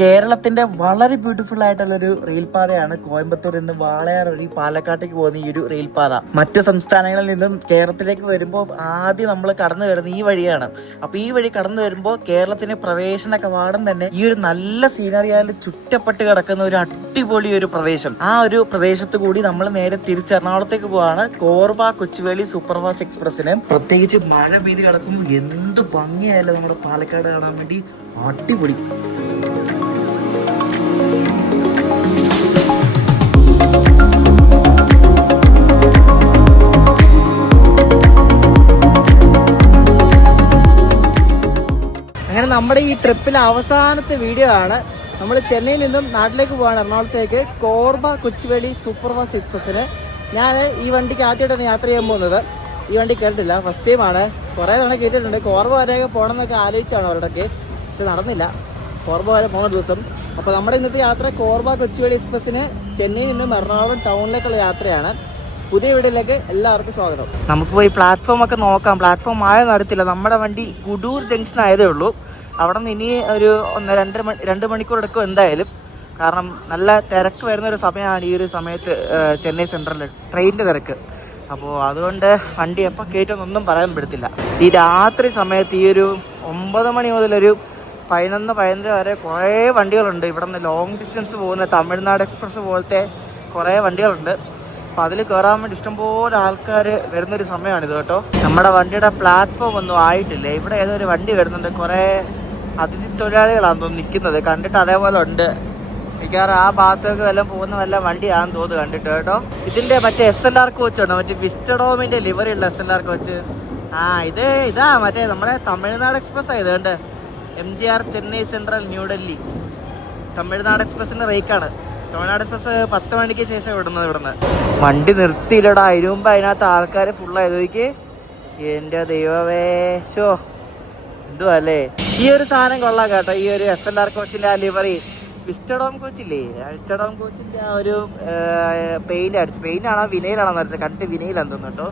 കേരളത്തിന്റെ വളരെ ബ്യൂട്ടിഫുൾ ആയിട്ടുള്ളൊരു റെയിൽപാതയാണ് കോയമ്പത്തൂരിൽ നിന്ന് വാളയാർ വഴി പാലക്കാട്ടേക്ക് പോകുന്ന ഈ ഒരു റെയിൽപാത. മറ്റ് സംസ്ഥാനങ്ങളിൽ നിന്നും കേരളത്തിലേക്ക് വരുമ്പോൾ ആദ്യം നമ്മൾ കടന്നു വരുന്ന ഈ വഴിയാണ്. അപ്പൊ ഈ വഴി കടന്നു വരുമ്പോൾ കേരളത്തിന് പ്രവേശന കവാടം തന്നെ ഈ ഒരു നല്ല സീനറിയാൽ ചുറ്റപ്പെട്ട് കിടക്കുന്ന ഒരു അടിപൊളി ഒരു പ്രദേശം. ആ ഒരു പ്രദേശത്ത് കൂടി നമ്മൾ നേരെ തിരിച്ച് എറണാകുളത്തേക്ക് പോവാണ്. കോർബ കൊച്ചുവേളി സൂപ്പർ ഫാസ്റ്റ് എക്സ്പ്രസിന് പ്രത്യേകിച്ച് മഴ പെയ്ത് കിടക്കുമ്പോൾ എന്ത് ഭംഗിയായാലും നമ്മുടെ പാലക്കാട് കാണാൻ വേണ്ടി അടിപൊളി. അങ്ങനെ നമ്മുടെ ഈ ട്രിപ്പിലെ അവസാനത്തെ വീഡിയോ ആണ്. നമ്മൾ ചെന്നൈയിൽ നിന്നും നാട്ടിലേക്ക് പോവാണ്, എറണാകുളത്തേക്ക്. കോർബ കൊച്ചുവേളി സൂപ്പർ ഫാസ്റ്റ് എക്സ്പ്രസ്സിന് ഞാൻ ഈ വണ്ടിക്ക് ആദ്യമായിട്ടാണ് യാത്ര ചെയ്യാൻ പോകുന്നത്. ഈ വണ്ടി കേട്ടിട്ടില്ല, ഫസ്റ്റ് ടൈമാണ്. കുറേ തവണ കേട്ടിട്ടുണ്ട്. കോർബ വരെയൊക്കെ പോകണം എന്നൊക്കെ ആലോചിച്ചാണ് അവരുടെയൊക്കെ, പക്ഷെ നടന്നില്ല. കോർബ വരെ പോകുന്ന ദിവസം. അപ്പോൾ നമ്മുടെ ഇന്നത്തെ യാത്ര കോർബ കൊച്ചുവേളി എക്സ്പ്രസ്സിന് ചെന്നൈയിൽ നിന്നും എറണാകുളം ടൗണിലേക്കുള്ള യാത്രയാണ്. പുതിയ വീഡിയോയിലേക്ക് എല്ലാവർക്കും സ്വാഗതം. നമുക്ക് പോയി പ്ലാറ്റ്ഫോം ഒക്കെ നോക്കാം. പ്ലാറ്റ്ഫോം ആയ നടത്തില്ല. നമ്മുടെ വണ്ടി കുടൂർ ജംഗ്ഷൻ ആയതേ ഉള്ളൂ. അവിടെ നിന്ന് ഇനി ഒരു 2 മണിക്കൂർ എടുക്കും എന്തായാലും. കാരണം നല്ല തിരക്ക് വരുന്നൊരു സമയമാണ് ഈ ഒരു സമയത്ത് ചെന്നൈ സെൻട്രലിൽ ട്രെയിനിൻ്റെ തിരക്ക്. അപ്പോൾ അതുകൊണ്ട് വണ്ടി എപ്പോൾ കയറ്റുമെന്നൊന്നും പറയാൻ പറ്റത്തില്ല. ഈ രാത്രി സമയത്ത് ഈ ഒരു 9 മണി മുതലൊരു 11-12 വരെ കുറേ വണ്ടികളുണ്ട്. ഇവിടെ നിന്ന് ലോങ് ഡിസ്റ്റൻസ് പോകുന്ന തമിഴ്നാട് എക്സ്പ്രസ് പോലത്തെ കുറേ വണ്ടികളുണ്ട്. അപ്പോൾ അതിൽ കയറാൻ വേണ്ടി ഇഷ്ടംപോലെ ആൾക്കാർ വരുന്നൊരു സമയമാണിത് കേട്ടോ. നമ്മുടെ വണ്ടിയുടെ പ്ലാറ്റ്ഫോം ഒന്നും ആയിട്ടില്ല. ഇവിടെ ഏതൊരു വണ്ടി വരുന്നുണ്ട്. കുറേ അതിഥി തൊഴിലാളികളാണെന്ന് തോന്നുന്നു നിൽക്കുന്നത്. കണ്ടിട്ട് അതേപോലെ ഉണ്ട്. മിക്കവാറും ആ ഭാഗത്തേക്ക് വല്ലതും പോകുന്ന വല്ല വണ്ടിയാണെന്ന് തോന്നുന്നു കണ്ടിട്ട് കേട്ടോ. ഇതിൻ്റെ മറ്റേ SLR കോച്ചുണ്ട്, മറ്റേ വിസ്റ്റഡോമിൻ്റെ ലിവറി ഉള്ള SLR കോച്ച്. ഇതാ മറ്റേ നമ്മുടെ തമിഴ്നാട് എക്സ്പ്രസ് ആയത് കണ്ട്. MGR ചെന്നൈ സെൻട്രൽ ന്യൂഡൽഹി തമിഴ്നാട് എക്സ്പ്രസിൻ്റെ റേക്കാണ്. തമിഴ്നാട് എക്സ്പ്രസ് 10 മണിക്ക് ശേഷം വിടുന്നത് ഇവിടുന്ന്. വണ്ടി നിർത്തിയില്ലടാ. അതിന് മുമ്പ് അതിനകത്ത് ആൾക്കാർ ഫുള്ളായത് നോക്കി. എൻ്റെ ദൈവമേ, ഷോ എന്തുവാ അല്ലേ. ഈ ഒരു സാധനം കൊള്ളാം കേട്ടോ. ഈ ഒരു SLR കോച്ചിൻ്റെ ആ ലിവറി. വിസ്റ്റഡോം കോച്ചില്ലേ, വിസ്റ്റഡോം കോച്ചിൻ്റെ ആ ഒരു പെയിൻ്റ് അടിച്ച്, പെയിൻ്റാണോ വിനയിലാണോ പറഞ്ഞത്, കണ്ടിട്ട് വിനയിലാന്ന് തോന്നുന്നു കേട്ടോ.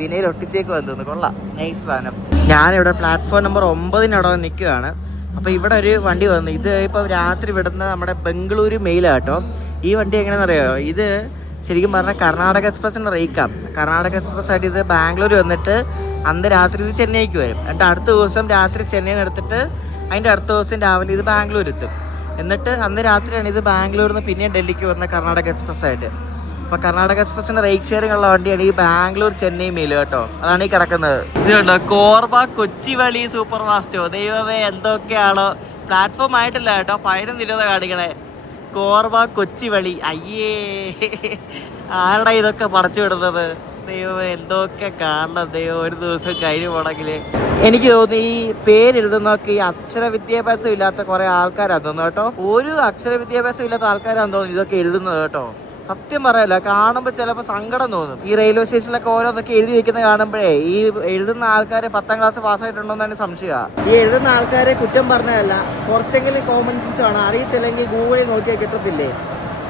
വിനയിൽ ഒട്ടിച്ചേക്ക് വന്നു. കൊള്ളാം, നൈസ് സാധനം. ഞാനിവിടെ പ്ലാറ്റ്ഫോം നമ്പർ 9 നിൽക്കുകയാണ്. അപ്പോൾ ഇവിടെ ഒരു വണ്ടി വന്നു. ഇത് ഇപ്പോൾ രാത്രി വിടുന്ന നമ്മുടെ ബംഗളൂരു മെയിലാണ് കേട്ടോ. ഈ വണ്ടി എങ്ങനെയാണെന്ന് അറിയാമോ? ഇത് ശരിക്കും പറഞ്ഞാൽ കർണാടക എക്സ്പ്രസിൻ്റെ റേക്കാണ്. കർണാടക എക്സ്പ്രസ് ആയിട്ട് ഇത് ബാംഗ്ലൂർ വന്നിട്ട് അന്ന് രാത്രി ഇത് ചെന്നൈക്ക് വരും. എന്നിട്ട് അടുത്ത ദിവസം രാത്രി ചെന്നൈയിൽ നിന്ന് എടുത്തിട്ട് അതിൻ്റെ അടുത്ത ദിവസം രാവിലെ ഇത് ബാംഗ്ലൂർ എത്തും. എന്നിട്ട് അന്ന് രാത്രിയാണ് ഇത് ബാംഗ്ലൂരിൽ നിന്ന് പിന്നെയും ഡൽഹിക്ക് വരുന്ന കർണാടക എക്സ്പ്രസ് ആയിട്ട്. അപ്പോൾ കർണാടക എക്സ്പ്രസിൻ്റെ റേക്ക് ഷെയറിംഗ് ഉള്ള വണ്ടിയാണ് ഈ ബാംഗ്ലൂർ ചെന്നൈ മെയിൽ കേട്ടോ. അതാണ് ഈ കിടക്കുന്നത്. ഇത് കണ്ടോ, കോർബ കൊച്ചുവേളി സൂപ്പർ ഫാസ്റ്റോ. ദൈവമേ, എന്തൊക്കെയാണോ. പ്ലാറ്റ്ഫോം ആയിട്ടില്ല കേട്ടോ, 11:20 കാണിക്കണേ. കോർബ കൊച്ചുവേളി. അയ്യേ, ആരുടെ ഇതൊക്കെ പടച്ചു വിടുന്നത്. ദൈവമേ, എന്തൊക്കെ കാണണം. ദൈവം ഒരു ദിവസം കഴിഞ്ഞു പോണെങ്കിൽ. എനിക്ക് തോന്നുന്നു ഈ പേരെഴുതുന്നൊക്കെ ഈ അക്ഷര വിദ്യാഭ്യാസം ഇല്ലാത്ത കുറെ ആൾക്കാരാന്ന് തോന്നുന്നു കേട്ടോ. ഒരു അക്ഷര വിദ്യാഭ്യാസം ഇല്ലാത്ത ആൾക്കാരാന്ന് തോന്നുന്നു ഇതൊക്കെ എഴുതുന്നത് കേട്ടോ. സത്യം പറയല്ല, കാണുമ്പോൾ ചിലപ്പോൾ സങ്കടം തോന്നും. ഈ റെയിൽവേ സ്റ്റേഷനിലൊക്കെ ഓരോന്നൊക്കെ എഴുതി വെക്കുന്ന കാണുമ്പോഴേ ഈ എഴുതുന്ന ആൾക്കാരെ 10ാം ക്ലാസ് പാസ്സായിട്ടുണ്ടോന്നാണ് സംശയമാണ്. ഈ എഴുതുന്ന ആൾക്കാരെ കുറ്റം പറഞ്ഞതല്ല, കുറച്ചെങ്കിലും കോമൺ സെൻസ് ആണ്. അറിയത്തില്ലെങ്കിൽ ഗൂഗിളിൽ നോക്കിയാൽ കിട്ടത്തില്ലേ.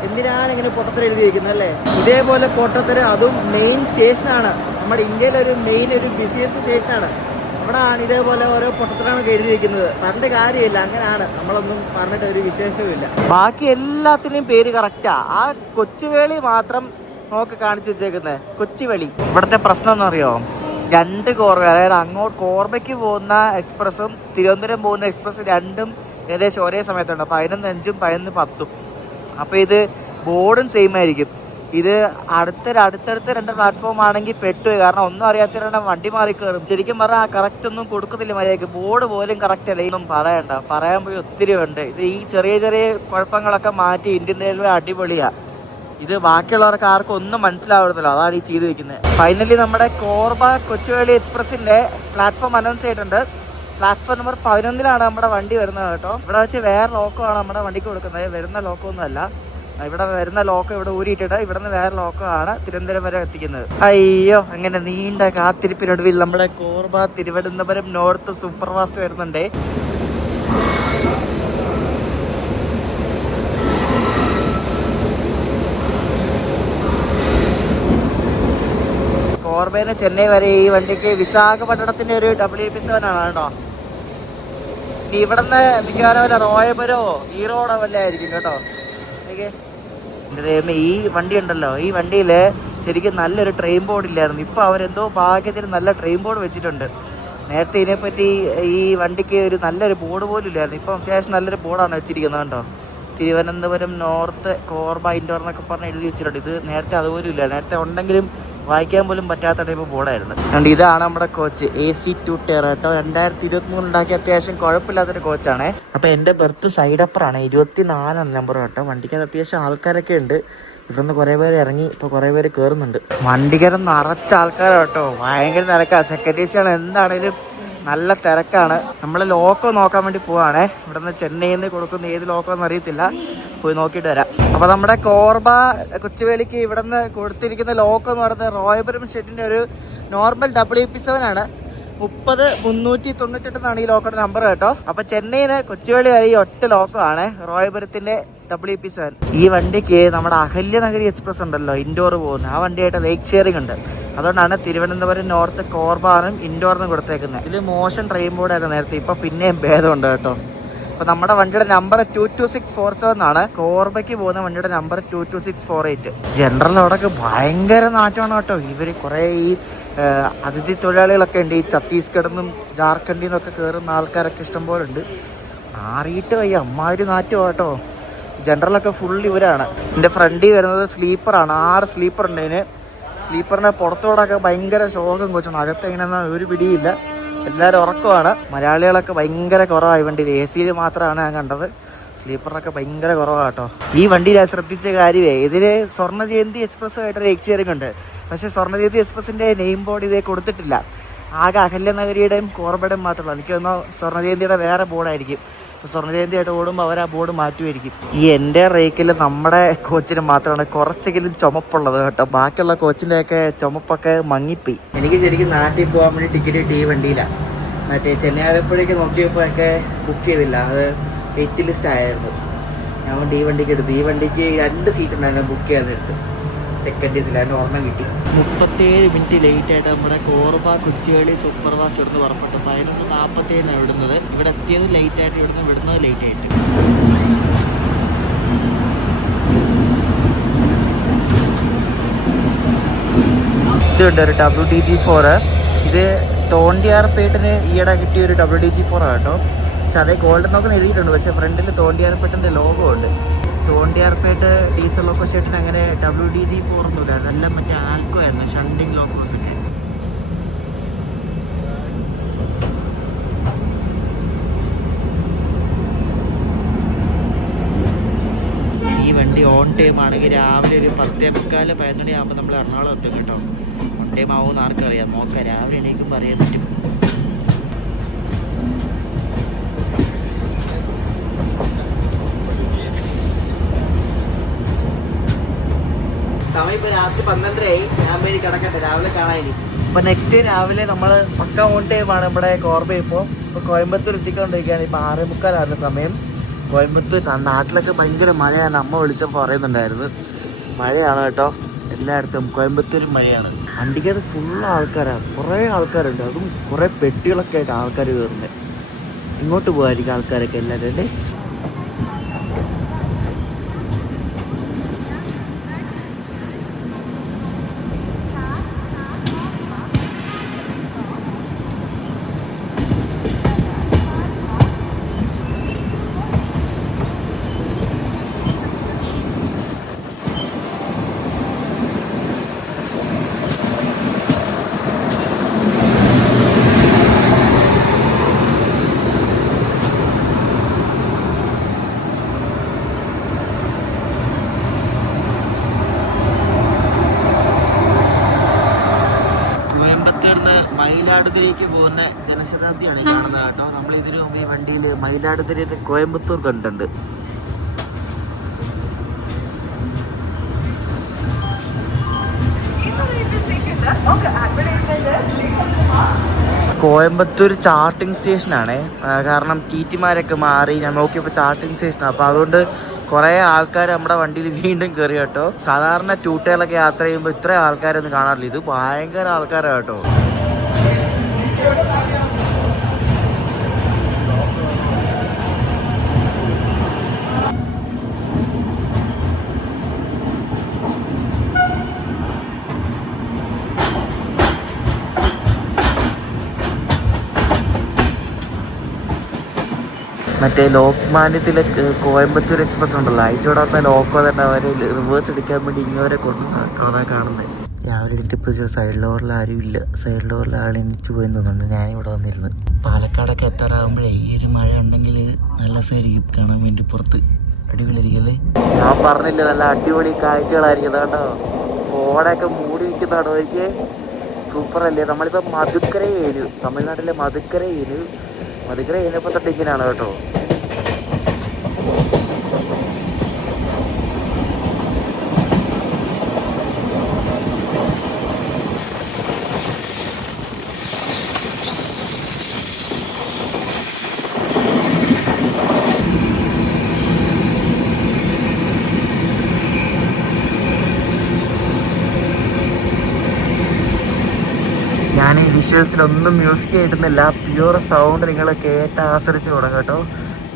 എന്തിനാണ് ഇങ്ങനെ പൊട്ടത്തരം എഴുതി വെക്കുന്നത് അല്ലേ. ഇതേപോലെ പൊട്ടത്തരം, അതും മെയിൻ സ്റ്റേഷനാണ്. നമ്മുടെ ഇന്ത്യയിലെ ഒരു മെയിൻ ഒരു ബിസിനസ് സ്റ്റേഷനാണ്. അവിടെയാണ് ഇതേപോലെ ഓരോ പൊട്ടത്തരങ്ങളൊക്കെ എഴുതി വെക്കുന്നത്. പറഞ്ഞ കാര്യമില്ല, അങ്ങനെയാണ്. നമ്മളൊന്നും പറഞ്ഞിട്ട് ഒരു വിശേഷവും ഇല്ല. ബാക്കി എല്ലാത്തിനും പേര് കറക്റ്റാ. ആ കൊച്ചുവേളി മാത്രം നോക്കി കാണിച്ചു വെച്ചേക്കുന്നത് കൊച്ചുവേളി. ഇവിടുത്തെ പ്രശ്നം എന്ന് അറിയോ, 2 കോർബ, അതായത് അങ്ങോട്ട് കോർബയ്ക്ക് പോകുന്ന എക്സ്പ്രസും തിരുവനന്തപുരം പോകുന്ന എക്സ്പ്രസ് രണ്ടും ഏകദേശം ഒരേ സമയത്തുണ്ട്. 11:05 11:10. അപ്പോൾ ഇത് ബോർഡും സെയിം ആയിരിക്കും. ഇത് അടുത്തടുത്ത 2 പ്ലാറ്റ്ഫോം ആണെങ്കിൽ പെട്ടുപോയി. കാരണം ഒന്നും അറിയാത്തവരുടെ വണ്ടി മാറി കയറും. ശരിക്കും പറഞ്ഞാൽ കറക്റ്റ് ഒന്നും കൊടുക്കത്തില്ല മര്യാദയ്ക്ക്. ബോർഡ് പോലും കറക്റ്റ് അല്ല. ഇതൊന്നും പറയണ്ട, പറയാൻ പോയി ഒത്തിരി ഉണ്ട്. ഇത് ഈ ചെറിയ ചെറിയ കുഴപ്പങ്ങളൊക്കെ മാറ്റി ഇന്ത്യൻ റെയിൽവേ അടിപൊളിയാണ്. ഇത് ബാക്കിയുള്ളവർക്ക് ആർക്കും ഒന്നും മനസ്സിലാവത്തില്ല. അതാണ് ഈ ചെയ്ത് വെക്കുന്നത്. ഫൈനലി നമ്മുടെ കോർബ കൊച്ചുവേളി എക്സ്പ്രസിന്റെ പ്ലാറ്റ്ഫോം അനൗൺസ് ചെയ്തിട്ടുണ്ട്. പ്ലാറ്റ്ഫോം നമ്പർ 11 നമ്മുടെ വണ്ടി വരുന്നത് കേട്ടോ. ഇവിടെ വെച്ച് വേറെ ലോക്കമാണ് നമ്മുടെ വണ്ടിക്ക് കൊടുക്കുന്നത്. വരുന്ന ലോക്കമൊന്നും അല്ല. ഇവിടെ വരുന്ന ലോക്കം ഇവിടെ ഊരിയിട്ടിട്ട് ഇവിടെ നിന്ന് വേറെ ലോക്കമാണ് തിരുവനന്തപുരം വരെ എത്തിക്കുന്നത്. അയ്യോ, അങ്ങനെ നീണ്ട കാത്തിരിപ്പിനൊടുവിൽ നമ്മുടെ Korba Thiruvananthapuram north super fast വരുന്നുണ്ടേ. കോർബേന്ന് ചെന്നൈ വരെ ഈ വണ്ടിക്ക് വിശാഖപട്ടണത്തിന്റെ ഒരു WP7 ആണ് കേട്ടോ. ഇനി ഇവിടുന്ന് മിക്കവാറും വല്ല റോയപുരോ ഈറോഡോ വല്ല ആയിരിക്കും കേട്ടോ. എൻ്റെ ദൈവമേ, ഈ വണ്ടി ഉണ്ടല്ലോ, ഈ വണ്ടിയിൽ ശരിക്കും നല്ലൊരു ട്രെയിൻ ബോർഡ് ഇല്ലായിരുന്നു. ഇപ്പോൾ അവരെന്തോ ഭാഗ്യത്തിന് നല്ല ട്രെയിൻ ബോർഡ് വെച്ചിട്ടുണ്ട്. നേരത്തെ ഇതിനെപ്പറ്റി ഈ വണ്ടിക്ക് ഒരു നല്ലൊരു ബോർഡ് പോലും ഇല്ലായിരുന്നു. ഇപ്പം അത്യാവശ്യം നല്ലൊരു ബോർഡാണ് വെച്ചിരിക്കുന്നത് കേട്ടോ. തിരുവനന്തപുരം നോർത്ത് കോർബ ഇൻഡോർ എന്നൊക്കെ പറഞ്ഞ് എഴുതി വെച്ചിട്ടുണ്ട്. ഇത് നേരത്തെ അതുപോലും ഇല്ല. നേരത്തെ ഉണ്ടെങ്കിലും വായിക്കാൻ പോലും പറ്റാത്ത ടൈപ്പ് ബോർഡായിരുന്നു. അതുകൊണ്ട് ഇതാണ് നമ്മുടെ കോച്ച് AC2 ടയർ കേട്ടോ. 2023 ഉണ്ടാക്കിയ അത്യാവശ്യം കുഴപ്പമില്ലാത്തൊരു കോച്ചാണ്. അപ്പോൾ എൻ്റെ ബർത്ത് സൈഡ് അപ്പറാണ്, 24 നമ്പർ കേട്ടോ. വണ്ടിക്കകത്ത് അത്യാവശ്യം ആൾക്കാരൊക്കെ ഉണ്ട്. ഇവിടുന്ന് കുറേ പേര് ഇറങ്ങി, ഇപ്പോൾ കുറേ പേര് കയറുന്നുണ്ട്. വണ്ടിക്കകത്ത് നിറച്ച ആൾക്കാരാണ് കേട്ടോ, ഭയങ്കര തിരക്കാണ്. സെക്കൻഡ് AC ആണ്, എന്താണേലും നല്ല തിരക്കാണ്. നമ്മൾ ലോക്കോ നോക്കാൻ വേണ്ടി പോവാണേ. ഇവിടുന്ന് ചെന്നൈയിൽ നിന്ന് കൊടുക്കുന്ന ഏത് ലോക്കോ എന്ന് അറിയത്തില്ല, പോയി നോക്കിയിട്ട് വരാം. അപ്പോൾ നമ്മുടെ കോർബ കൊച്ചുവേലിക്ക് ഇവിടെ നിന്ന് കൊടുത്തിരിക്കുന്ന ലോക്കോ എന്ന് പറയുന്നത് റോയപുരം ഷെഡിൻ്റെ ഒരു നോർമൽ WP7 ആണ്. 30,398 എന്നാണ് ഈ ലോക്കോയുടെ നമ്പർ കേട്ടോ. അപ്പോൾ ചെന്നൈയിൽ നിന്ന് കൊച്ചുവേളി വരെ ഈ ഒറ്റ ലോക്കോ ആണ് റോയപുരത്തിൻ്റെ WP7. ഈ വണ്ടിക്ക് നമ്മുടെ അഹല്യനഗരി എക്സ്പ്രസ് ഉണ്ടല്ലോ, ഇൻഡോർ പോകുന്ന ആ വണ്ടിയായിട്ട് ലേക്ക് ഷെയറിംഗ് ഉണ്ട്. അതുകൊണ്ടാണ് തിരുവനന്തപുരം നോർത്ത് കോർബാനും ഇൻഡോറിനും കൊടുത്തേക്കുന്നത്. ഇതിൽ മോശം ട്രെയിൻ ബോർഡായിരുന്നു നേരത്തെ, ഇപ്പം പിന്നെയും ഭേദമുണ്ട് കേട്ടോ. അപ്പോൾ നമ്മുടെ വണ്ടിയുടെ നമ്പർ 22647 ആണ്. കോർബയ്ക്ക് പോകുന്ന വണ്ടിയുടെ നമ്പർ 22648. ജനറൽ അവിടെയൊക്കെ ഭയങ്കര നാറ്റമാണ് കേട്ടോ. ഇവർ കുറേ ഈ അതിഥി തൊഴിലാളികളൊക്കെ ഉണ്ട്. ഈ ഛത്തീസ്ഗഡിൽ നിന്നും ജാർഖണ്ഡിൽ നിന്നൊക്കെ കയറുന്ന ആൾക്കാരൊക്കെ ഇഷ്ടംപോലെ ഉണ്ട്. മാറിയിട്ട് വയ്യ, അമ്മാതിരി നാറ്റം കേട്ടോ. ജനറലൊക്കെ ഫുൾ ഇവരാണ്. എൻ്റെ ഫ്രണ്ടിൽ വരുന്നത് സ്ലീപ്പറാണ്. 6 സ്ലീപ്പർ ഉണ്ട് ഇതിന്. സ്ലീപ്പറിൻ്റെ പുറത്തോടൊക്കെ ഭയങ്കര ശോകം കൊച്ചാണ്. അകത്ത് എങ്ങനെയൊന്നും ഒരു പിടിയില്ല, എല്ലാവരും ഉറക്കമാണ്. മലയാളികളൊക്കെ ഭയങ്കര കുറവാണ് ഈ വണ്ടിയിൽ. AC മാത്രമാണ് ഞാൻ കണ്ടത്. സ്ലീപ്പറിനൊക്കെ ഭയങ്കര കുറവാണ് കേട്ടോ. ഈ വണ്ടിയിൽ ശ്രദ്ധിച്ച കാര്യമേ, ഇതിൽ സ്വർണ്ണ ജയന്തി എക്സ്പ്രസ് ആയിട്ട് ലേക്ക് ഷെയറിംഗ് ഉണ്ട്. പക്ഷേ സ്വർണ്ണ ജയന്തി എക്സ്പ്രസിൻ്റെ നെയിം ബോർഡ് ഇതേ കൊടുത്തിട്ടില്ല. ആകെ അഹല്യനഗരിയുടെയും കോർബയുടെയും മാത്രമല്ല. എനിക്ക് തോന്നുന്നു സ്വർണ്ണ ജയന്തിയുടെ വേറെ ബോർഡായിരിക്കും. സ്വർണ്ണ ജയന്തിയായിട്ട് ഓടുമ്പോൾ അവർ ആ ബോർഡ് മാറ്റുമായിരിക്കും. ഈ എൻ്റെ റേക്കിൽ നമ്മുടെ കോച്ചിന് മാത്രമാണ് കുറച്ചെങ്കിലും ചുമപ്പുള്ളത് കേട്ടോ. ബാക്കിയുള്ള കോച്ചിൻ്റെയൊക്കെ ചുമപ്പൊക്കെ മങ്ങിപ്പോയി. എനിക്ക് ശരിക്കും നാട്ടിൽ പോകാൻ വേണ്ടി ടിക്കറ്റ് കിട്ടി ഈ വണ്ടിയിലാണ്. മറ്റേ ചെന്നൈ ആലപ്പുഴയ്ക്ക് നോക്കിയപ്പോൾ ഒക്കെ ബുക്ക് ചെയ്തില്ല, അത് വെയിറ്റ് ലിസ്റ്റ് ആയിരുന്നു. ഞാൻ കൊണ്ട് ഈ വണ്ടിക്ക് എടുത്തു. ഈ വണ്ടിക്ക് 2 സീറ്റ് ഉണ്ടായിരുന്നു ബുക്ക് ചെയ്യാനെടുത്ത്. സെക്കൻഡ് സീറ്റിലാണ്ട് ഒരെണ്ണം കിട്ടി. 37 മിനിറ്റ് ലേറ്റ് ആയിട്ട് നമ്മുടെ കോർബ കൊച്ചുവേളി സൂപ്പർഫാസ്റ്റ് ഇവിടുന്ന് പുറപ്പെട്ടു. 11:47 വിടുന്നത്. ഇവിടെ എത്തിയത് ലേറ്റ് ആയിട്ട്, വിടുന്നത് ലേറ്റ് ആയിട്ട്. ഇതുണ്ട് ഒരു WDG4. ഇത് തോണ്ടിയാർപേട്ടിന് ഈയിടെ കിട്ടിയ ഒരു WDG4 കേട്ടോ. പക്ഷെ അതേ ഗോൾഡൻ നോക്കാൻ എഴുതിയിട്ടുണ്ട്. പക്ഷേ ഫ്രണ്ടിൽ തോണ്ടിയാർപേട്ടിൻ്റെ ലോഗോ ഉണ്ട്. തോണ്ടിയാർപേട്ട് ഡീസൽ ലോക്കോ ഷെട്ടിന് അങ്ങനെ WDG4 ഒന്നുമില്ല. അതെല്ലാം മറ്റേ ആൽക്കോ ആയിരുന്നു, ഷണ്ടിങ് ലോക്കോസ് ഒക്കെ. ഈ വണ്ടി ഓൺ ടൈം ആണെങ്കിൽ രാവിലെ ഒരു 10:45 11 ആകുമ്പോൾ നമ്മൾ എറണാകുളം എത്തും കേട്ടോ. ഓൺ ടൈം ആവുമെന്ന് ആർക്കറിയാം, നോക്കാം. രാവിലെ എണീക്കും പറയാൻ പറ്റും. സമയം ഇപ്പോൾ രാത്രി 12:30 ഞാൻ വേണ്ടി കിടക്കട്ടെ, രാവിലെ കാണാനി. അപ്പോൾ നെക്സ്റ്റ് രാവിലെ നമ്മൾ പക്ക ഓൺ ടൈമാണ് നമ്മുടെ കോർബ. ഇപ്പോൾ കോയമ്പത്തൂർ എത്തിക്കൊണ്ടിരിക്കുകയാണ്. ഇപ്പോൾ 6:45 സമയം. കോയമ്പത്തൂർ നാട്ടിലൊക്കെ ഭയങ്കര മഴയാണ്. അമ്മ വിളിച്ചപ്പോൾ പറയുന്നുണ്ടായിരുന്നു മഴയാണ് കേട്ടോ. എല്ലായിടത്തും കോയമ്പത്തൂരും മഴയാണ്. വണ്ടിക്കകത്ത് ഫുൾ ആൾക്കാരാണ്, കുറേ ആൾക്കാരുണ്ട്. അതും കുറേ പെട്ടികളൊക്കെ ആയിട്ട് ആൾക്കാർ കയറുന്നത്. ഇങ്ങോട്ട് പോകാതിരിക്കും ആൾക്കാരൊക്കെ എല്ലാവരും അല്ലേ. മയിലാടുതുറയ്ക്ക് പോകുന്ന ജനശതാബ്ദിയാണ് ഈ കാണുന്നത് കേട്ടോ. നമ്മൾ ഇതിനു മുമ്പ് ഈ വണ്ടിയിൽ മയിലാടുതുറയിൽ കോയമ്പത്തൂർ കണ്ടിട്ടുണ്ട്. കോയമ്പത്തൂർ ചാർട്ടിംഗ് സ്റ്റേഷനാണ്. കാരണം ടിറ്റിമാരൊക്കെ മാറി ഞാൻ നോക്കിയപ്പോൾ ചാർട്ടിംഗ് സ്റ്റേഷനാണ്. അപ്പോൾ അതുകൊണ്ട് കുറേ ആൾക്കാർ നമ്മുടെ വണ്ടിയിൽ വീണ്ടും കയറി കേട്ടോ. സാധാരണ ടൂട്ടയിലൊക്കെ യാത്ര ചെയ്യുമ്പോൾ ഇത്രയും ആൾക്കാരൊന്നും കാണാറില്ല. ഇത് ഭയങ്കര ആൾക്കാരാണ് കേട്ടോ. മറ്റേ ലോക്മാന്യത്തിലെ കോയമ്പത്തൂർ എക്സ്പ്രസ് ഉണ്ടല്ലോ, അതിൻ്റെ അവിടെ ലോക്കോ തന്നെ അവർ റിവേഴ്സ് എടുക്കാൻ വേണ്ടി ഇങ്ങോരെ കൊണ്ടുവന്നു അതാ കാണുന്നത്. രാവിലെ എനിക്കിപ്പോൾ സൈഡ് ഡോറിൽ ആരും ഇല്ല, സൈഡ് ഡോറിൽ ആൾ എണിച്ച് പോയി തോന്നുന്നുണ്ട്. ഞാനിവിടെ വന്നിരുന്നു. പാലക്കാടൊക്കെ എത്താറാകുമ്പോഴേ ഈ ഒരു മഴ ഉണ്ടെങ്കിൽ നല്ല സൈഡിൽ കാണാൻ വേണ്ടി പുറത്ത് അടിപൊളിയായിരിക്കല്ലേ. ഞാൻ പറഞ്ഞില്ലേ നല്ല അടിപൊളി കാഴ്ചകളായിരിക്കും കേട്ടോ. ഓടൊക്കെ മൂടി വയ്ക്കുന്നതാണോ എനിക്ക് സൂപ്പറല്ലേ. നമ്മളിപ്പോൾ മധുക്കര ഏരു, തമിഴ്നാട്ടിലെ മധുക്കര ഏരിയപ്പോൾ തൊട്ട് ഇങ്ങനെയാണ് കേട്ടോ. ഞാൻ ഈ വിഷ്വൽസിലൊന്നും മ്യൂസിക് കേട്ടുന്നില്ല, പ്യൂർ സൗണ്ട് നിങ്ങൾ കേട്ട് ആസ്വദിച്ച് തുടങ്ങും കേട്ടോ.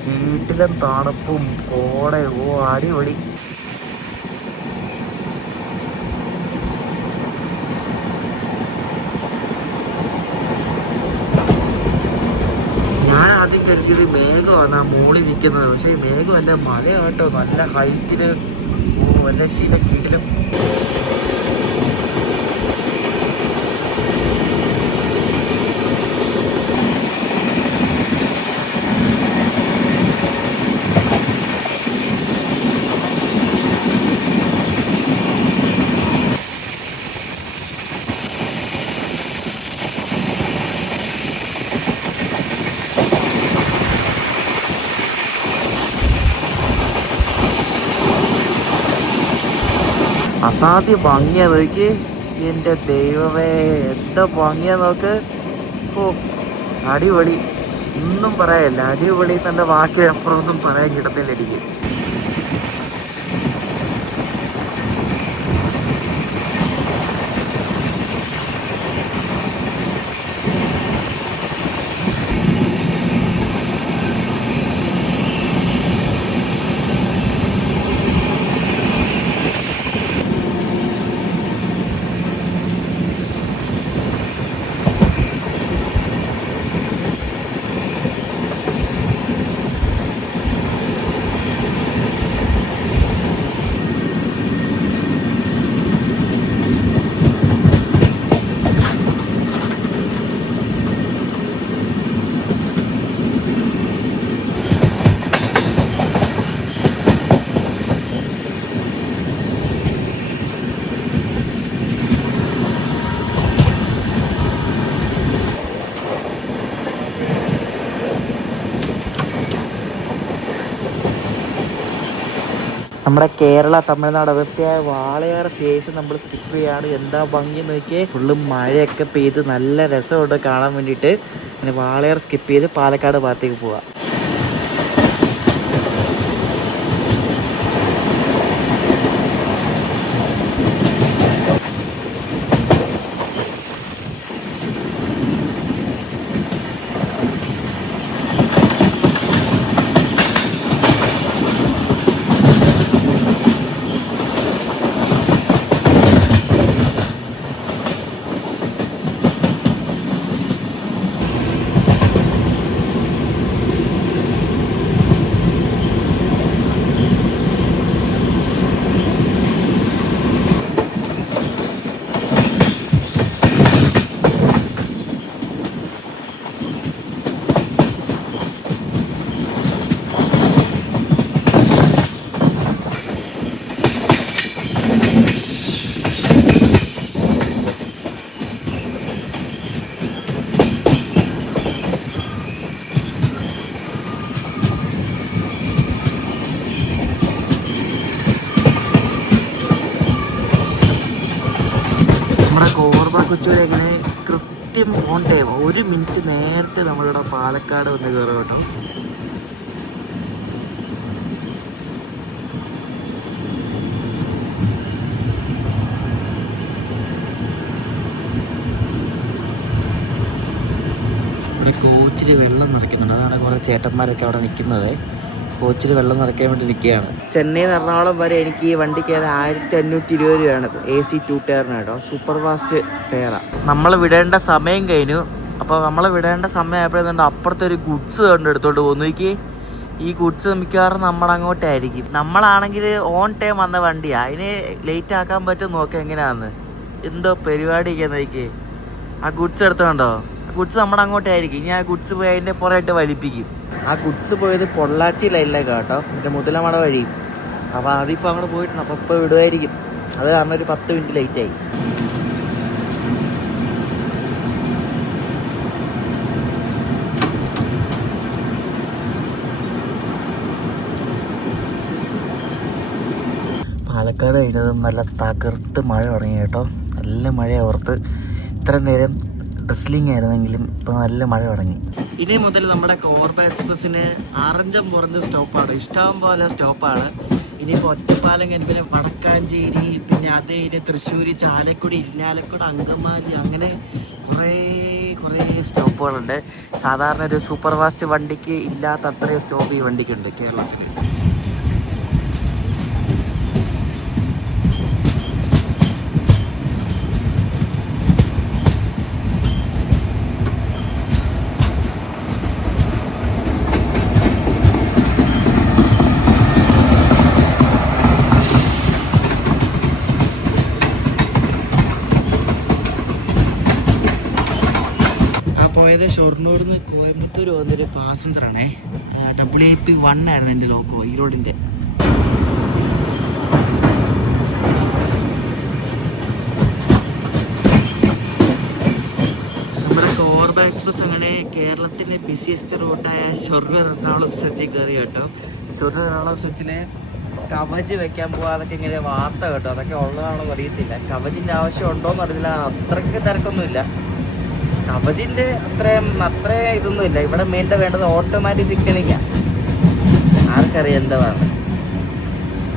വീട്ടിലും തണുപ്പും കോടയും അടിപൊളി. ഞാൻ ആദ്യം കരുതിയത് മേഘമാണ് ആ മൂടി നിൽക്കുന്നത്, പക്ഷേ മേഘമല്ല, മഴ കേട്ടോ. നല്ല ഹൈറ്റില് വല്ല ശീല കീഴിലും. അസാധ്യ ഭംഗിയാ നോക്കി, എൻ്റെ ദൈവമേ എന്താ ഭംഗിയാ നോക്ക്. ഓ അടിപൊളി, ഒന്നും പറയാനില്ല, അടിപൊളി. തൻ്റെ വാക്കിനപ്പുറം ഒന്നും പറയാൻ കിട്ടത്തില്ല എനിക്ക്. നമ്മുടെ കേരള തമിഴ്നാട് അതിർത്തിയായ വാളയാർ സ്റ്റേഷൻ നമ്മൾ സ്കിപ്പ് ചെയ്യാണ്. എന്താ ഭംഗി നോക്കിയേ, ഫുള്ള് മഴയൊക്കെ പെയ്ത് നല്ല രസമുണ്ട് കാണാൻ വേണ്ടിയിട്ട്. പിന്നെ വാളയാർ സ്കിപ്പ് ചെയ്ത് പാലക്കാട് ഭാഗത്തേക്ക് പോവാം. കൊച്ചുവേളിങ്ങനെ കൃത്യം ഓൺ ടൈം 1 മിനിറ്റ് നേരത്തെ നമ്മളിവിടെ പാലക്കാട് വന്ന് കയറും കേട്ടോ. ഇവിടെ കോച്ചിൽ വെള്ളം നിറയ്ക്കുന്നുണ്ട്, അതാണ് കുറേ ചേട്ടന്മാരൊക്കെ അവിടെ നിൽക്കുന്നത്. കോച്ചിൽ വെള്ളം നിറയ്ക്കാൻ വേണ്ടി നിൽക്കുകയാണ്. ചെന്നൈയിൽ നിന്ന് എറണാകുളം വരെ എനിക്ക് ഈ വണ്ടിക്ക് 1520 രൂപയാണ് AC 2 ടയറിന് കേട്ടോ. സൂപ്പർ ഫാസ്റ്റ് ഫെയറാണ്. നമ്മൾ വിടേണ്ട സമയം കഴിഞ്ഞു. അപ്പോൾ നമ്മൾ വിടേണ്ട സമയം ആയപ്പോഴേക്കുണ്ട് അപ്പുറത്തെ ഒരു ഗുഡ്സ് കൊണ്ട് എടുത്തോണ്ട് പോകുന്നു. നോക്കി ഈ ഗുഡ്സ് മിക്കവാറും നമ്മളങ്ങോട്ടായിരിക്കും. നമ്മളാണെങ്കിൽ ഓൺ ടൈം വന്ന വണ്ടിയാ, അതിന് ലേറ്റ് ആക്കാൻ പറ്റും. നോക്കാം എങ്ങനെയാന്ന്. എന്തോ പരിപാടിയൊക്കെ നോക്കി. ആ ഗുഡ്സ് എടുത്തോണ്ടോ, ആ ഗുഡ്സ് നമ്മുടെ അങ്ങോട്ടായിരിക്കും. ഇനി ആ ഗുഡ്സ് പോയി അതിൻ്റെ പുറമായിട്ട് വലിപ്പിക്കും. ആ ഗുഡ്സ് പോയത് പൊള്ളാച്ചി ലൈനിലേക്ക് കേട്ടോ, എൻ്റെ മുതലമട വഴി. അപ്പോൾ അതിപ്പോൾ അങ്ങോട്ട് പോയിട്ടുണ്ട്. അപ്പോൾ ഇപ്പോൾ വിടുമായിരിക്കും. അത് കാരണം ഒരു 10 മിനിറ്റ് ലേറ്റായി. പാലക്കാട് കഴിഞ്ഞതും നല്ല തകർത്ത് മഴ തുടങ്ങി കേട്ടോ. നല്ല മഴയാണ് ഓർത്ത്. ഇത്ര നേരം ഡ്രസ്ലിംഗ് ആയിരുന്നെങ്കിലും ഇപ്പോൾ നല്ല മഴ തുടങ്ങി. ഇനി മുതൽ നമ്മുടെ കോർബ എക്സ്പ്രസ്സിന് ആറഞ്ചം പുറഞ്ഞ സ്റ്റോപ്പാണ്. ഇഷ്ടം പോലെ സ്റ്റോപ്പാണ്. ഇനിയിപ്പോൾ ഒറ്റപ്പാലം കഴിഞ്ഞ് പിന്നെ വടക്കാഞ്ചേരി, പിന്നെ അത് കഴിഞ്ഞ് തൃശ്ശൂർ, ചാലക്കുടി, ഇരിഞ്ഞാലക്കുടി, അങ്കമാലി, അങ്ങനെ കുറേ സ്റ്റോപ്പുകളുണ്ട്. സാധാരണ ഒരു സൂപ്പർ ഫാസ്റ്റ് വണ്ടിക്ക് ഇല്ലാത്ത അത്രയും സ്റ്റോപ്പ് ഈ വണ്ടിക്കുണ്ട് കേരളത്തിൽ. പോയത് ഷൊർണൂരിൽ നിന്ന് കോയമ്പത്തൂർ വന്നൊരു പാസഞ്ചറാണേ. WP1 ആയിരുന്നു എൻ്റെ ലോക്കോ, ഈറോഡിൻ്റെ. നമ്മുടെ കോർബ എക്സ്പ്രസ് അങ്ങനെ കേരളത്തിൻ്റെ ബിസിയസ്റ്റ് റൂട്ടായ ഷൊർണൂർ എറണാകുളം സ്ട്രെച്ചിൽ കയറി കേട്ടോ. ഷൊർണൂർ എറണാകുളം സ്ട്രെച്ചിലെ കവച് വെക്കാൻ പോകാതൊക്കെ ഇങ്ങനെ വാർത്ത കേട്ടോ. അതൊക്കെ ഉള്ളതാണോ എന്ന് അറിയത്തില്ല. കവചിൻ്റെ ആവശ്യം ഉണ്ടോ എന്ന് അറിയില്ല. അത്രയ്ക്ക് തിരക്കൊന്നുമില്ല. കവചിൻ്റെ അത്ര ഇതൊന്നുമില്ല. ഇവിടെ വേണ്ടത് ഓട്ടോമാറ്റിക് സിഗ്നലിങ്ങാണ്. ആർക്കറിയാം എന്താണ്,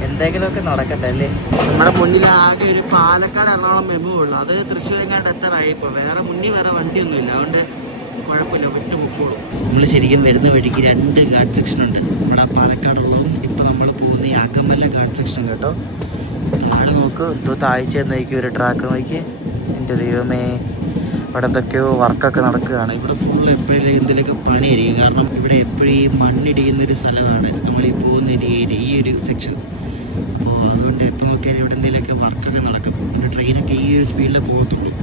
എന്തെങ്കിലുമൊക്കെ നടക്കട്ടെ അല്ലേ. നമ്മുടെ മുന്നിൽ ആകെ ഒരു പാലക്കാട് എറണാകുളം മെമു ഉള്ളു. അത് തൃശ്ശൂരെങ്ങാണ്ട് എത്താറായി. ഇപ്പോൾ മുന്നിൽ വേറെ വണ്ടിയൊന്നുമില്ല. അതുകൊണ്ട് കുഴപ്പമില്ല, വിട്ട് പൊക്കോളൂ. നമ്മൾ ശരിക്കും വരുന്ന വഴിക്ക് 2 ഗാർഡ് സെക്ഷൻ ഉണ്ട്. നമ്മുടെ പാലക്കാടുള്ളതും ഇപ്പോൾ നമ്മൾ പോകുന്ന ഈ അകമല ഗാർഡ് സെക്ഷൻ കേട്ടോ. താഴെ നോക്ക്, എന്തോ താഴ്ച നോക്കി ഒരു ട്രാക്ക് നോക്കി. എൻ്റെ ദൈവമേ, ഇവിടെ എന്തൊക്കെയോ വർക്കൊക്കെ നടക്കുകയാണ്. ഇവിടെ ഫുള്ള് എപ്പോഴും എന്തെങ്കിലുമൊക്കെ പണിയായിരിക്കും. കാരണം ഇവിടെ എപ്പോഴും ഈ മണ്ണിടിക്കുന്നൊരു സ്ഥലമാണ് നമ്മളീ പോകുന്ന ഒരു ഏരിയ, ഈ ഒരു സെക്ഷൻ. അപ്പോൾ അതുകൊണ്ട് എപ്പോൾ നോക്കിയാലും ഇവിടെ എന്തെങ്കിലുമൊക്കെ വർക്കൊക്കെ നടക്കും. പിന്നെ ട്രെയിനൊക്കെ ഈ ഒരു സ്പീഡിൽ പോകത്തുള്ളൂ.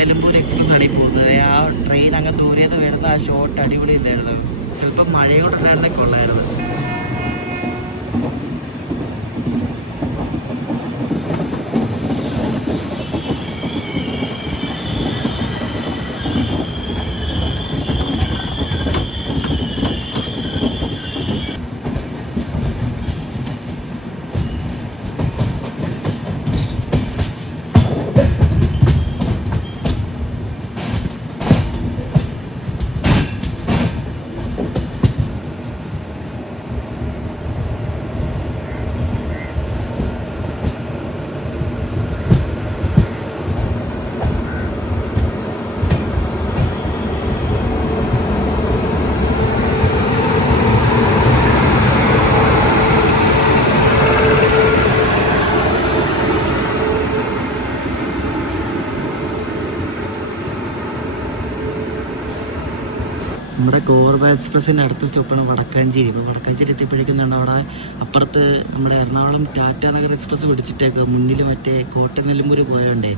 നിലമ്പൂർ എക്സ്പ്രസ് ആണ് ഈ പോകുന്നത്. ആ ട്രെയിൻ അങ്ങ് ദൂരേന്ന് വരുന്ന ആ ഷോട്ട് അടിപൊളി ഇല്ലായിരുന്നു. ചിലപ്പോൾ മഴയും കൂടെ ഉണ്ടായിരുന്നൊക്കെ ഉള്ളായിരുന്നു. നമ്മുടെ കോർബ എക്സ്പ്രസിൻ്റെ അടുത്ത സ്റ്റോപ്പാണ് വടക്കാഞ്ചേരി. ഇപ്പോൾ വടക്കാഞ്ചേരി എത്തിയപ്പോഴേക്കുന്നുണ്ട് അവിടെ അപ്പുറത്ത് നമ്മുടെ എറണാകുളം ടാറ്റാനഗർ എക്സ്പ്രസ് പിടിച്ചിട്ടേക്ക് മുന്നിൽ മറ്റേ കോട്ടനിലമ്പൂർ പോയോണ്ടേ.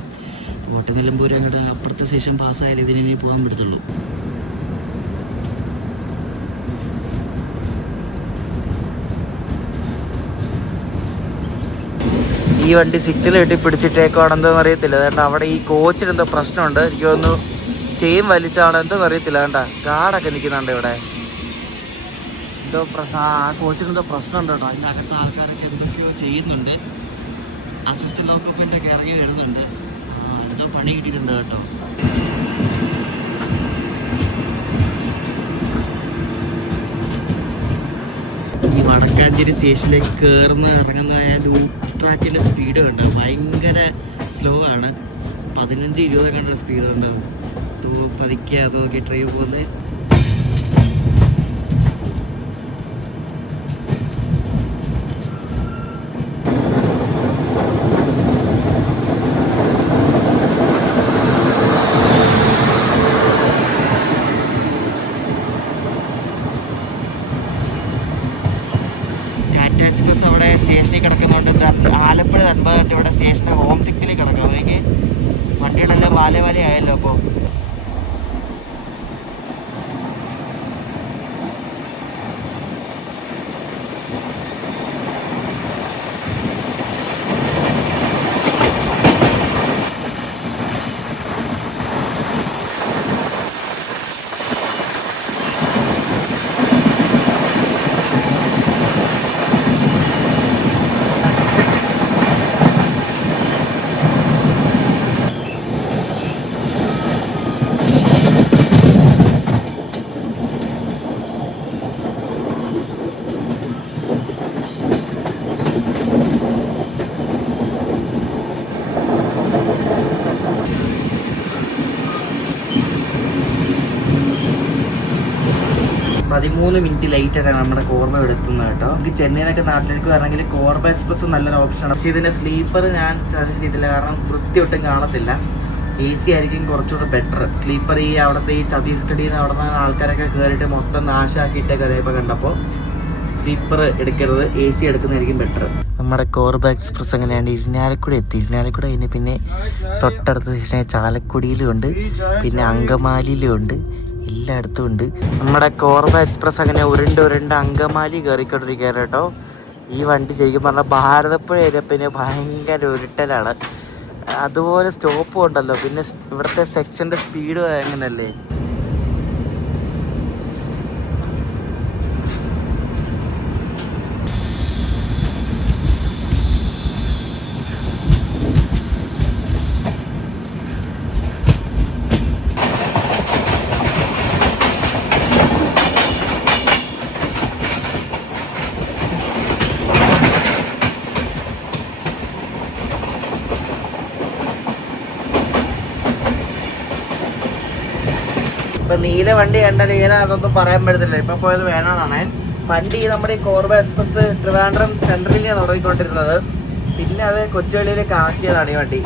കോട്ടനിലമ്പൂർ അങ്ങോട്ട് അപ്പുറത്തെ സ്റ്റേഷൻ പാസ്സായാലും ഇതിന് ഇനി പോകാൻ പറ്റത്തുള്ളൂ. ഈ വണ്ടി സിഗ്നൽ കെട്ടി പിടിച്ചിട്ടേക്കാണെന്തോന്ന് അറിയത്തില്ല. അതുകൊണ്ട് അവിടെ ഈ കോച്ചിനെന്തോ പ്രശ്നമുണ്ട്. എനിക്ക് തോന്നുന്നു ചെയിൻ വലിച്ചാണ് എന്തെന്ന് അറിയത്തില്ല. വേണ്ട ഗാർഡൊക്കെ നിൽക്കുന്നുണ്ട് ഇവിടെ. എന്തോ ആ കോച്ചിനെന്തോ പ്രശ്നമുണ്ട് കേട്ടോ. അതിനകത്ത് ആൾക്കാരൊക്കെ എന്തൊക്കെയോ ചെയ്യുന്നുണ്ട്. അസിസ്റ്റന്റ് ലോക്കപ്പിൻ്റെ ഒക്കെ ഇറങ്ങി വരുന്നുണ്ട്. എന്തോ പണി കിട്ടിയിട്ടുണ്ട് കേട്ടോ. ഈ വടക്കാഞ്ചേരി സ്റ്റേഷനിലേക്ക് കയറുന്ന ഇറങ്ങുന്ന ട്രാക്കിൻ്റെ സ്പീഡ് കണ്ടോ, ഭയങ്കര സ്ലോ ആണ്. 15-20 കണ്ട സ്പീഡ് ഉണ്ടാവും. പതുക്കെ അത് നോക്കി ട്രെയിൻ പോകുന്നത്. ടാറ്റ എക്സ്പ്രസ് അവിടെ സ്റ്റേഷനിൽ കിടക്കുന്നുണ്ട്. ആലപ്പുഴ ധൻബാദ് ഇവിടെ സ്റ്റേഷൻ്റെ ഹോം സിക്സിൽ കിടക്കാം. അതൊക്കെ വണ്ടികളെല്ലാം വാല ആയല്ലോ. അപ്പോൾ $13 മിനിറ്റ് ലേറ്റ് ആയിട്ടാണ് നമ്മുടെ കോർബ എടുത്തുന്നത് കേട്ടോ. നമുക്ക് ചെന്നൈയിലൊക്കെ നാട്ടിലേക്ക് വരണമെങ്കിൽ കോർബ എക്സ്പ്രസ് നല്ലൊരു ഓപ്ഷനാണ്. പക്ഷേ ഇതിൻ്റെ സ്ലീപ്പർ ഞാൻ സജസ്റ്റ് ചെയ്തില്ല, കാരണം വൃത്തി ഒട്ടും കാണത്തില്ല. AC ആയിരിക്കും കുറച്ചുകൂടെ ബെറ്റർ. സ്ലീപ്പർ ഈ അവിടുത്തെ ഈ ഛത്തീസ്ഗഡിൽ നിന്ന് അവിടെ നിന്ന് ആൾക്കാരൊക്കെ കയറിയിട്ട് മൊത്തം നാശാക്കിയിട്ട് കയറിയപ്പോൾ കണ്ടപ്പോൾ സ്ലീപ്പർ എടുക്കരുത്, AC എടുക്കുന്നതായിരിക്കും ബെറ്റർ. നമ്മുടെ കോർബ എക്സ്പ്രസ് എങ്ങനെയാണ് ഇരിഞ്ഞാലക്കുട എത്തി. ഇരിഞ്ഞാലക്കുട കഴിഞ്ഞ് പിന്നെ തൊട്ടടുത്ത സ്റ്റേഷൻ ചാലക്കുടിയിലും ഉണ്ട്, പിന്നെ അങ്കമാലിയിലും ഉണ്ട്, എല്ലായിടത്തും ഉണ്ട്. നമ്മുടെ കോർബ എക്സ്പ്രസ് അങ്ങനെ ഉരുണ്ട് അങ്കമാലി കയറിക്കൊണ്ടിരിക്കുകയാണ് കേട്ടോ. ഈ വണ്ടി ശരിക്കും പറഞ്ഞാൽ ഭാരതപ്പുഴ ഏരിയപ്പിന് ഭയങ്കര ഉരുട്ടലാണ്. അതുപോലെ സ്റ്റോപ്പും ഉണ്ടല്ലോ. പിന്നെ ഇവിടുത്തെ സെക്ഷൻ്റെ സ്പീഡ് എങ്ങനെയല്ലേ. ഇപ്പൊ നീല വണ്ടി കണ്ടാൽ ഏതാണെന്നൊന്നും പറയാൻ പറ്റത്തില്ല. ഇപ്പൊ പോയത് വേണമെന്നാണ്. വണ്ടി നമ്മുടെ ഈ കോർബ എക്സ്പ്രസ് ട്രിവാൻഡ്രം സെൻട്രലിലാണ് തുടങ്ങിക്കൊണ്ടിരുന്നത്. പിന്നെ അത് കൊച്ചുവേളിയിലേക്ക് ആക്കിയതാണ് ഈ വണ്ടി.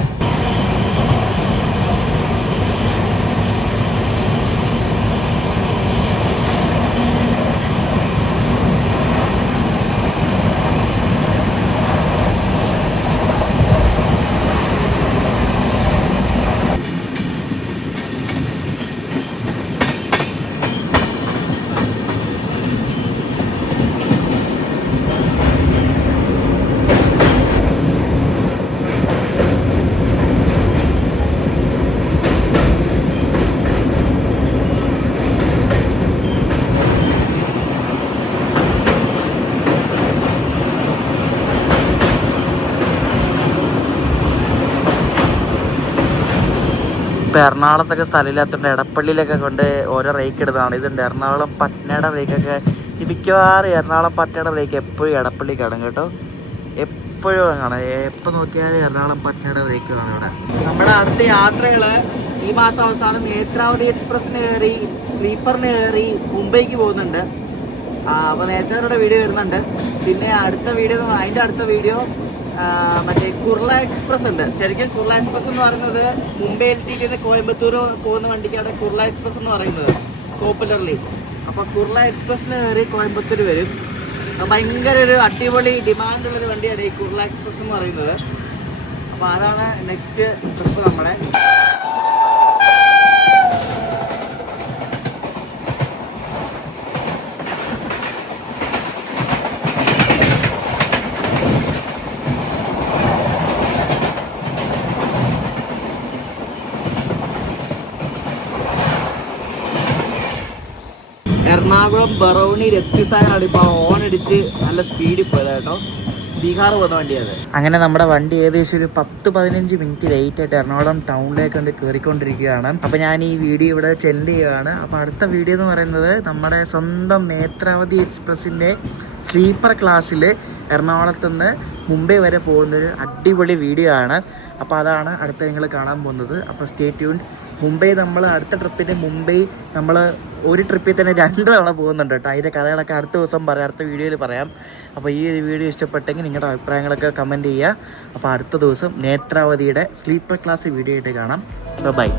ഇപ്പോൾ എറണാകുളത്തൊക്കെ സ്ഥലമില്ലാത്തതുകൊണ്ട് എടപ്പള്ളിയിലൊക്കെ കൊണ്ട് ഓരോ റേക്ക് എടുത്തതാണ്. ഇതുണ്ട് എറണാകുളം പട്നയുടെ റേക്കൊക്കെ. ഈ മിക്കവാറും എറണാകുളം പട്നയുടെ റേക്ക് എപ്പോഴും എടപ്പള്ളി കാണും കേട്ടോ. എപ്പോഴും കാണാം, എപ്പോൾ നോക്കിയാലും എറണാകുളം പട്നയുടെ റേക്ക് കാണും ഇവിടെ. നമ്മുടെ അടുത്ത യാത്രകൾ ഈ മാസം അവസാനം നേത്രാവതി എക്സ്പ്രസ്സിന് കയറി സ്ലീപ്പറിന് കയറി മുംബൈക്ക് പോകുന്നുണ്ട്. അപ്പോൾ നേരത്തെ വീഡിയോ വരുന്നുണ്ട്. പിന്നെ അതിൻ്റെ അടുത്ത വീഡിയോ മറ്റേ കുർള എക്സ്പ്രസ് ഉണ്ട്. ശരിക്കും കുർള എക്സ്പ്രസ് എന്ന് പറയുന്നത് മുംബൈ LTT നിന്ന് കോയമ്പത്തൂർ പോകുന്ന വണ്ടിക്കാണ് കുർള എക്സ്പ്രസ് എന്ന് പറയുന്നത് പോപ്പുലർലി. അപ്പോൾ കുർള എക്സ്പ്രസ്സിന് കയറി കോയമ്പത്തൂർ വരും. ഭയങ്കര ഒരു അടിപൊളി ഡിമാൻഡുള്ളൊരു വണ്ടിയാണ് ഈ കുർള എക്സ്പ്രസ് എന്ന് പറയുന്നത്. അപ്പോൾ അതാണ് നെക്സ്റ്റ് ട്രിപ്പ് നമ്മുടെ. എറണാകുളം ബറൗണി രക്തിസാഗറാണ് ഇപ്പോൾ ഓൺ അടിച്ച് നല്ല സ്പീഡിൽ പോയത് കേട്ടോ. ബീഹാർ പോകുന്ന വണ്ടിയാണ്. അങ്ങനെ നമ്മുടെ വണ്ടി ഏകദേശം ഒരു 10-15 മിനിറ്റ് ലേറ്റ് ആയിട്ട് എറണാകുളം ടൗണിലേക്ക് കൊണ്ട് കയറിക്കൊണ്ടിരിക്കുകയാണ്. അപ്പോൾ ഞാൻ ഈ വീഡിയോ ഇവിടെ സെൻഡ് ചെയ്യുകയാണ്. അപ്പോൾ അടുത്ത വീഡിയോ എന്ന് പറയുന്നത് നമ്മുടെ സ്വന്തം നേത്രാവതി എക്സ്പ്രസിൻ്റെ സ്ലീപ്പർ ക്ലാസ്സിൽ എറണാകുളത്തുനിന്ന് മുംബൈ വരെ പോകുന്നൊരു അടിപൊളി വീഡിയോ ആണ്. അപ്പോൾ അതാണ് അടുത്ത നിങ്ങൾ കാണാൻ പോകുന്നത്. അപ്പോൾ സ്റ്റേ ട്യൂൺഡ്. മുംബൈ നമ്മൾ അടുത്ത ട്രിപ്പിന് മുംബൈ നമ്മൾ ഒരു ട്രിപ്പിൽ തന്നെ 2 തവണ പോകുന്നുണ്ട് കേട്ടോ. അതിൻ്റെ കഥകളൊക്കെ അടുത്ത ദിവസം പറയാം, അടുത്ത വീഡിയോയിൽ പറയാം. അപ്പോൾ ഈ വീഡിയോ ഇഷ്ടപ്പെട്ടെങ്കിൽ നിങ്ങളുടെ അഭിപ്രായങ്ങളൊക്കെ കമൻറ്റ് ചെയ്യുക. അപ്പോൾ അടുത്ത ദിവസം നേത്രാവതിയുടെ സ്ലീപ്പർ ക്ലാസ് വീഡിയോ ആയിട്ട് കാണാം. ബൈ.